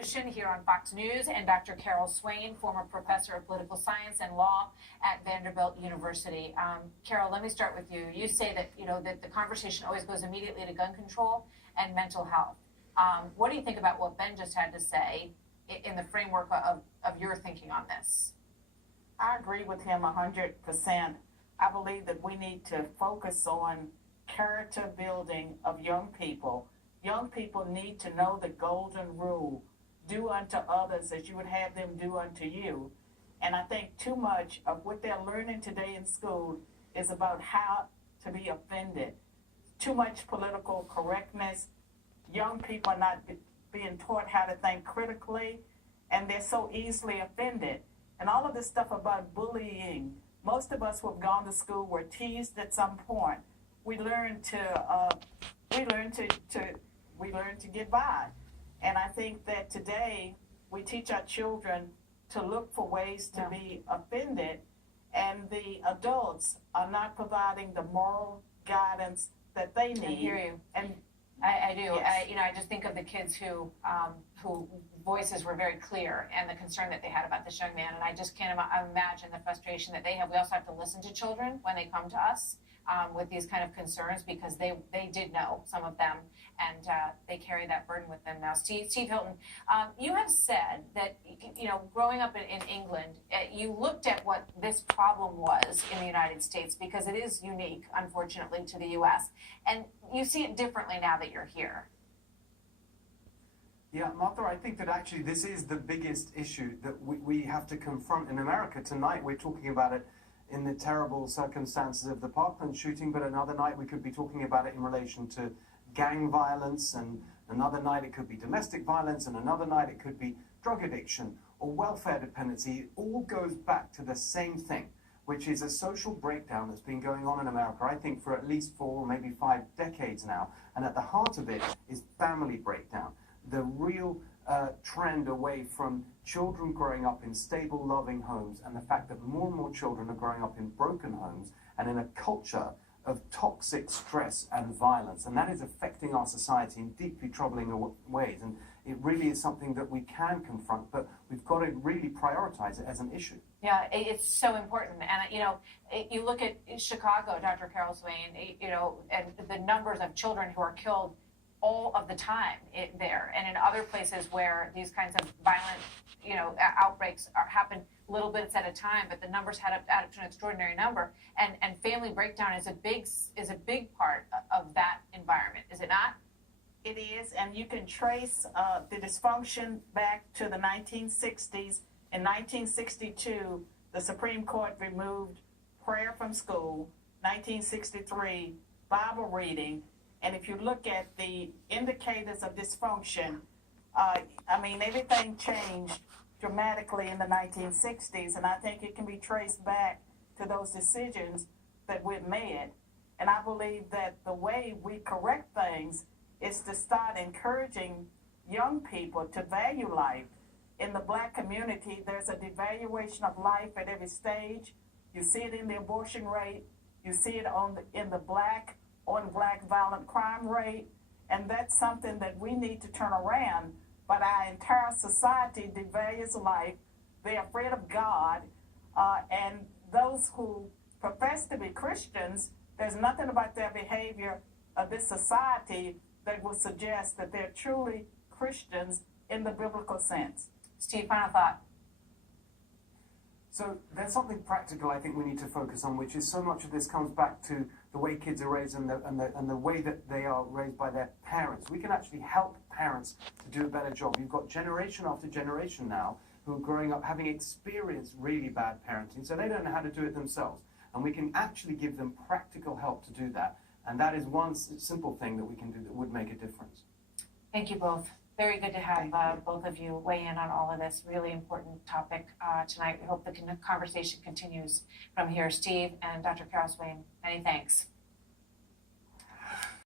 Revolution here on Fox News, and Dr. Carol Swain, former professor of political science and law at Vanderbilt University. Carol, let me start with you. You say that, that the conversation always goes immediately to gun control and mental health. What do you think about what Ben just had to say in the framework of your thinking on this? I agree with him 100%. I believe that we need to focus on character building of young people. Young people need to know the golden rule: do unto others as you would have them do unto you. And I think too much of what they're learning today in school is about how to be offended. Too much political correctness. Young people are not being taught how to think critically, and they're so easily offended. And all of this stuff about bullying, most of us who have gone to school were teased at some point. We learn to get by. And I think that today we teach our children to look for ways to be offended, and the adults are not providing the moral guidance that they need. I hear you. And I do. Yes. I just think of the kids who voices were very clear, and the concern that they had about this young man. And I just can't imagine the frustration that they have. We also have to listen to children when they come to us with these kind of concerns, because they did know, some of them, and they carry that burden with them now. Steve Hilton, you have said that, growing up in England, you looked at what this problem was in the United States, because it is unique, unfortunately, to the U.S., and you see it differently now that you're here. Yeah, Martha, I think that actually this is the biggest issue that we have to confront in America. Tonight we're talking about it in the terrible circumstances of the Parkland shooting, but another night we could be talking about it in relation to gang violence, and another night it could be domestic violence, and another night it could be drug addiction or welfare dependency. It all goes back to the same thing, which is a social breakdown that's been going on in America, I think, for at least 4 or maybe 5 decades now. And at the heart of it is family breakdown. The real trend away from children growing up in stable, loving homes, and the fact that more and more children are growing up in broken homes and in a culture of toxic stress and violence. And that is affecting our society in deeply troubling ways. And it really is something that we can confront, but we've got to really prioritize it as an issue. Yeah, it's so important. And, you look at Chicago, Dr. Carol Swain, and the numbers of children who are killed all of the time there, and in other places where these kinds of violent, outbreaks happen little bits at a time, but the numbers add up to an extraordinary number. And family breakdown is a big part of that environment, is it not? it is, and you can trace the dysfunction back to the 1960s. In 1962, the Supreme Court removed prayer from school. 1963, Bible reading. And if you look at the indicators of dysfunction, everything changed dramatically in the 1960s, and I think it can be traced back to those decisions that we've made. And I believe that the way we correct things is to start encouraging young people to value life. In the Black community, there's a devaluation of life at every stage. You see it in the abortion rate. You see it in the black violent crime rate. And that's something that we need to turn around. But our entire society devalues life. They're afraid of God. And those who profess to be Christians, there's nothing about their behavior of this society that would suggest that they're truly Christians in the biblical sense. Steve, final thought. So there's something practical I think we need to focus on, which is so much of this comes back to the way kids are raised and the way that they are raised by their parents. We can actually help parents to do a better job. You've got generation after generation now who are growing up having experienced really bad parenting, so they don't know how to do it themselves. And we can actually give them practical help to do that. And that is one simple thing that we can do that would make a difference. Thank you both. Very good to have both of you weigh in on all of this really important topic tonight. We hope the conversation continues from here. Steve and Dr. Carol Swain, many thanks.